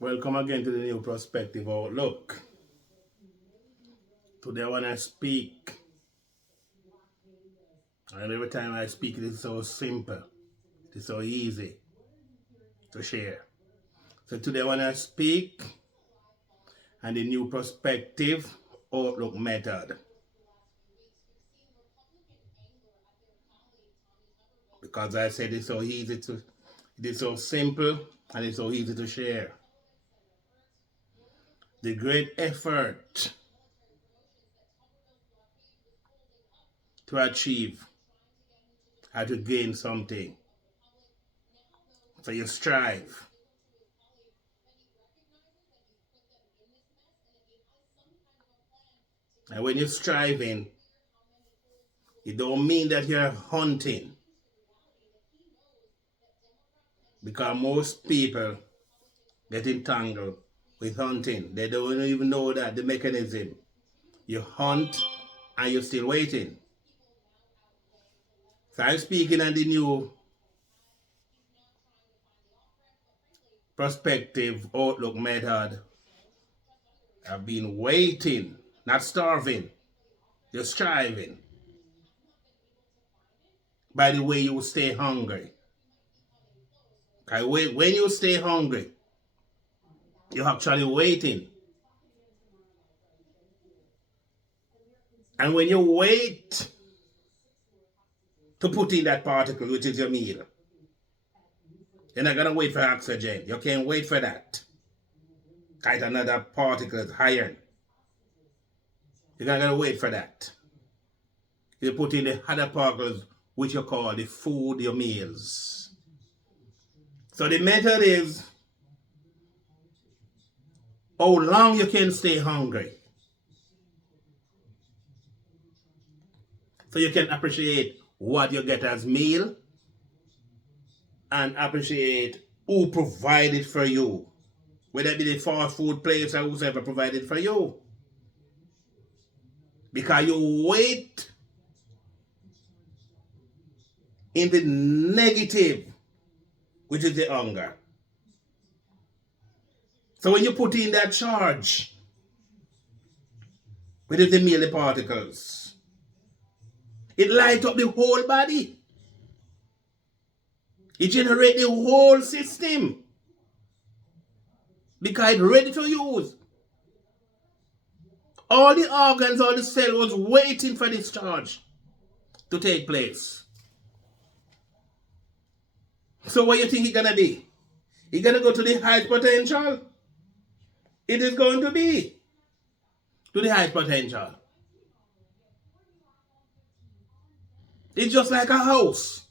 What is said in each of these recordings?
Welcome again to the New Perspective Outlook. Today when I speak, and every time I speak it is so simple, it is so easy to share. So today when I speak, and the New Perspective Outlook method. Because I said it's so easy to, it is so simple, and it's so easy to share. The great effort to achieve how to gain something. So you strive. And when you're striving, it don't mean that you're hunting. Because most people get entangled with hunting. They don't even know that the mechanism. You hunt and you're still waiting. So I'm speaking on the New Perspective Outlook method. I've been waiting, not starving. You're striving. By the way, you stay hungry. Okay, when you stay hungry, you're actually waiting. And when you wait to put in that particle, which is your meal, you're not going to wait for oxygen. You can't wait for that. It's another particle, is iron. You're not going to wait for that. You put in the other particles, which you call the food, your meals. So the method is how long you can stay hungry. So you can appreciate what you get as meal and appreciate who provided for you. Whether it be the fast food place or whoever provided for you. Because you wait in the negative, which is the hunger. So when you put in that charge, which is the meal particles, it lights up the whole body. It generates the whole system. Because it's ready to use. All the organs, all the cells was waiting for this charge to take place. So what do you think it's going to be? It's going to go to the highest potential? It is going to be to the highest potential. It's just like a house.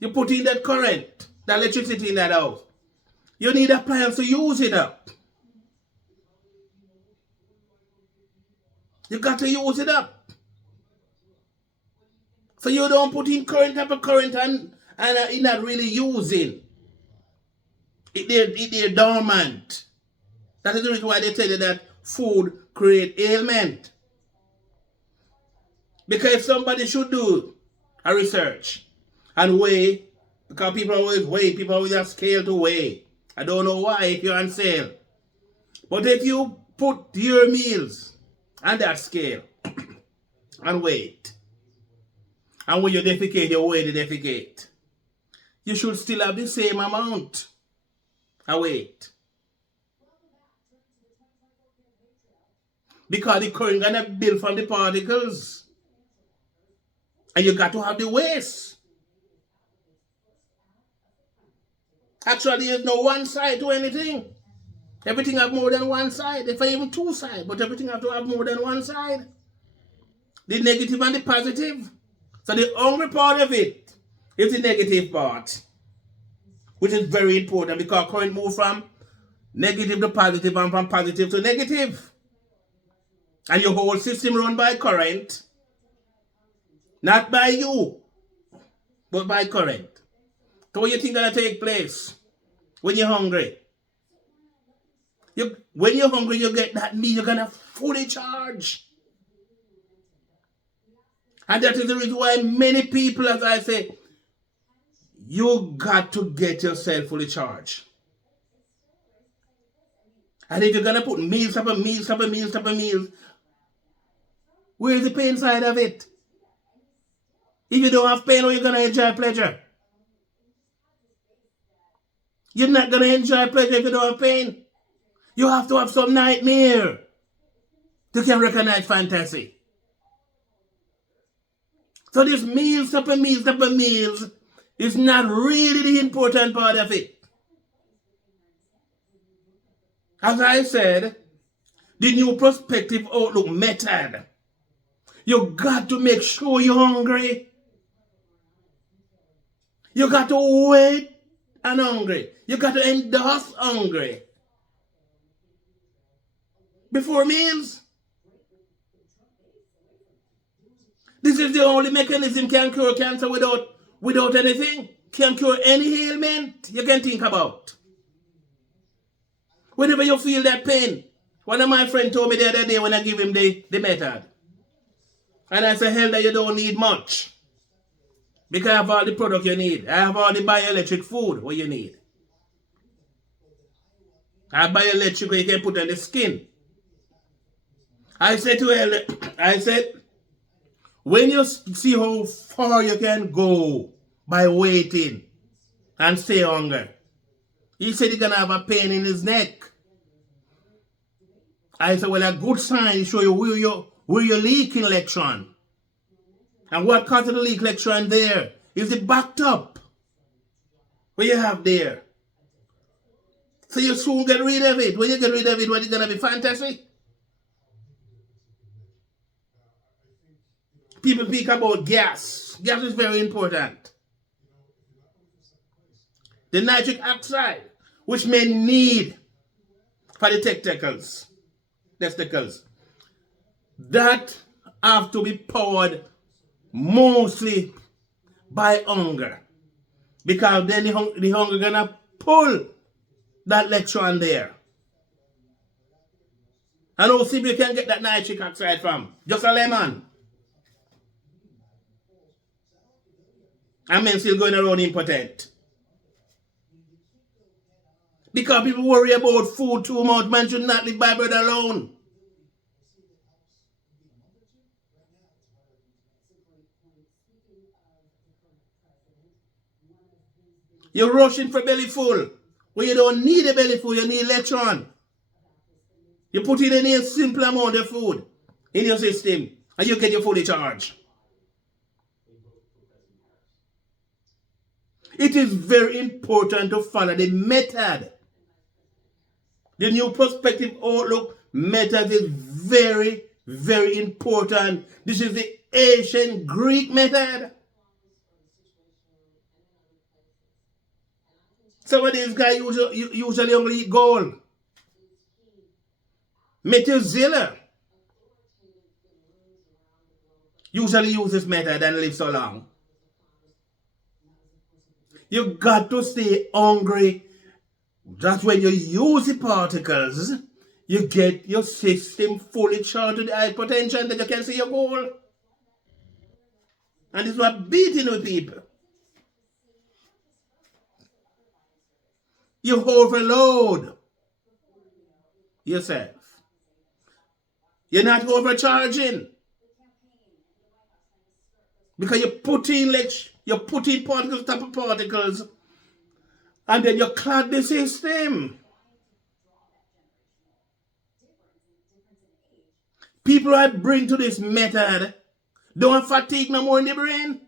You put in that current, that electricity in that house. You need appliance to use it up. You got to use it up. So you don't put in current after current and you're not really using. They're dormant. That is the reason why they tell you that food creates ailment. Because if somebody should do a research and weigh, because people always weigh, people always have scale to weigh. I don't know why if you're on sale. But if you put your meals on that scale and wait, and when you defecate, you weigh the defecate, you should still have the same amount of weight. Because the current gonna build from the particles. And you got to have the waste. Actually, there's no one side to anything. Everything have more than one side. If I even two sides, but everything have to have more than one side. The negative and the positive. So the hungry part of it is the negative part. Which is very important because current move from negative to positive and from positive to negative. And your whole system run by current. Not by you, but by current. So what do you think gonna take place when you're hungry? When you're hungry, you get that meal, you're gonna fully charge. And that is the reason why many people, as I say, you got to get yourself fully charged. And if you're going to put meals upon meals upon meals upon meals, where's the pain side of it? If you don't have pain, how are you going to enjoy pleasure? You're not going to enjoy pleasure if you don't have pain. You have to have some nightmare to can recognize fantasy. So this meals upon meals upon meals is not really the important part of it. As I said, the new prospective outlook method. You got to make sure you're hungry. You got to wait and hungry. You got to endorse hungry before meals. This is the only mechanism can cure cancer without anything. Can cure any ailment you can think about. Whenever you feel that pain, one of my friends told me the other day when I give him the method. And I said, hell, that you don't need much. Because I have all the product you need. I have all the bioelectric food what you need. I have bioelectric what you can put on the skin. I said to him, when you see how far you can go by waiting and stay hungry, he said he's going to have a pain in his neck. I said, well, a good sign is show you where you're leaking electron. And what causes the leak electron there is the backed up. What you have there. So you soon get rid of it. When you get rid of it, what is going to be fantasy? People speak about gas. Gas is very important. The nitric oxide, which men need for the testicles, that have to be powered mostly by hunger. Because then the hunger gonna pull that electron there. And how simple you can get that nitric oxide from? Just a lemon. And men still going around impotent. Because people worry about food too much. Man should not live by bread alone. You're rushing for belly full. When you don't need a belly full, you need electron. You put in a simple amount of food in your system and you get your fully charged. It is very important to follow the method. The new prospective outlook method is very, very important. This is the ancient Greek method. Some of these guys usually only eat gold. Methuselah usually use this method and live so long. You got to stay hungry. That's when you use the particles, you get your system fully charged to the high potential that you can see your goal. And this is what beating with people. You overload yourself. You're not overcharging. Because you put in particles on top of particles, and then you clog the system. People I bring to this method don't fatigue no more in the brain.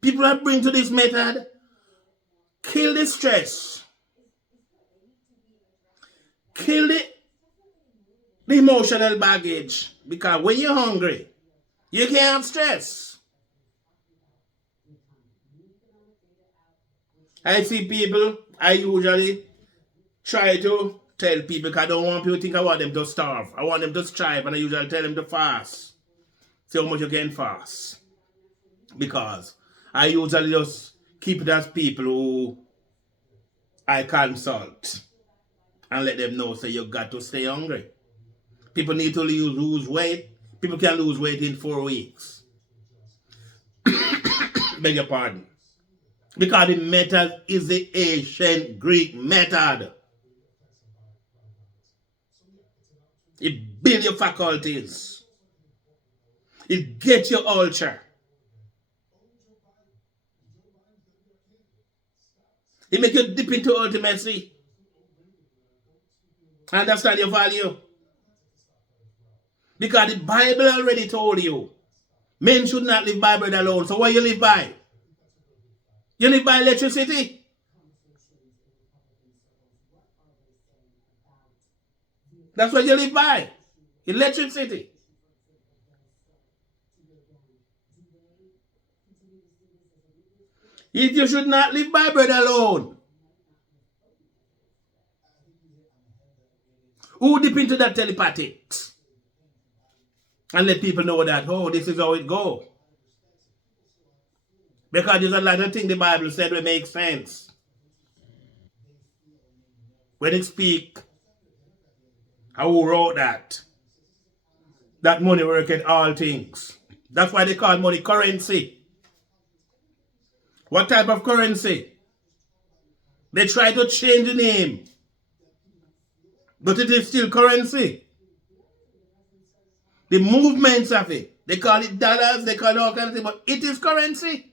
People I bring to this method kill the stress. Kill the emotional baggage. Because when you're hungry, you can't have stress. I see people, I usually try to tell people, because I don't want people to think I want them to starve. I want them to strive, and I usually tell them to fast. See how much you can fast. Because I usually just keep it as people who I consult and let them know, so you got to stay hungry. People need to lose weight. People can lose weight in 4 weeks. Beg your pardon. Because the method is the ancient Greek method. It builds your faculties. It gets your ulcer. It makes you dip into ultimacy. Understand your value. Because the Bible already told you, men should not live by bread alone. So what you live by? You live by electricity. That's what you live by. Electricity. If you should not live by bread alone, who dip into that telepathics? And let people know that, oh, this is how it goes. Because there's a lot of things the Bible said will make sense. When it speak, who wrote that? That money worketh all things. That's why they call money currency. What type of currency? They try to change the name, but it is still currency. The movements of it, they call it dollars, they call it all kinds of things, but it is currency.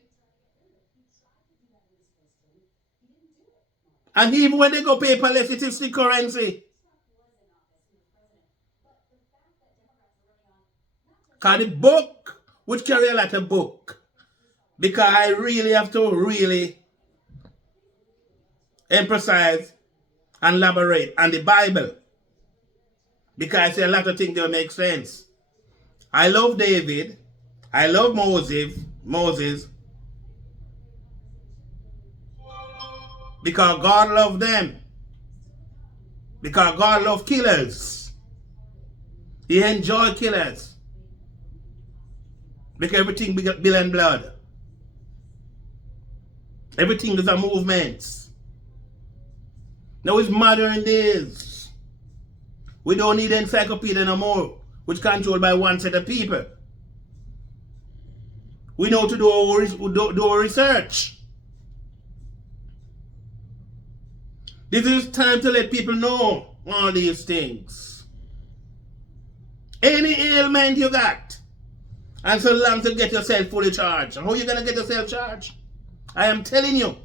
And even when they go paperless, it is still currency. Because the book, which carry a lot of book, because I really have to really emphasize and elaborate on the Bible. Because I say a lot of things that make sense. I love David. I love Moses. Because God loved them. Because God loved killers. He enjoyed killers. Because everything bill and blood. Everything is a movement. Now it's modern days. We don't need encyclopedia no more, which controlled by one set of people. We know to do our research. This is time to let people know all these things. Any ailment you got, and so long to get yourself fully charged. How are you going to get yourself charged? I am telling you,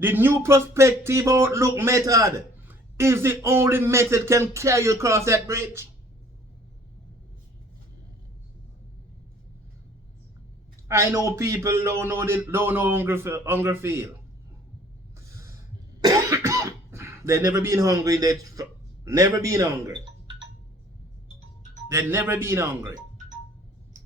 the new prospective outlook method is the only method can carry you across that bridge. I know people don't know hunger feel. They've never been hungry. They've never been hungry. They've never been hungry.